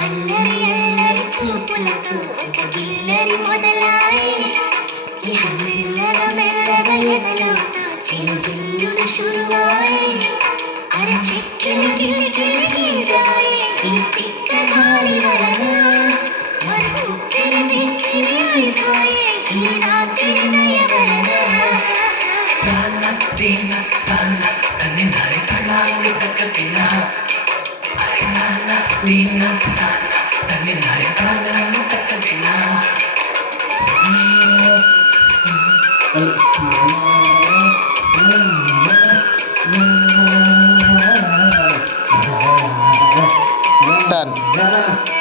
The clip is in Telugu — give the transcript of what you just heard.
అల్లరి చూపులతో ఒక గిల్లరి మొదలాయి ఇహ మెల్లగా ఎదలో నా చిరుజల్లున శురువాయి అర చెక్కిలి గిల్లిగాయి ఈ పిక్క గాలి వలన మన ఉక్కిరి బిక్కిరి అయిపోయి ఈ రాత్రి దయ వలన తాన తన్ని నారి Tenali తక్కతిన Nina Tana Tani Nari Tana Takadina Done.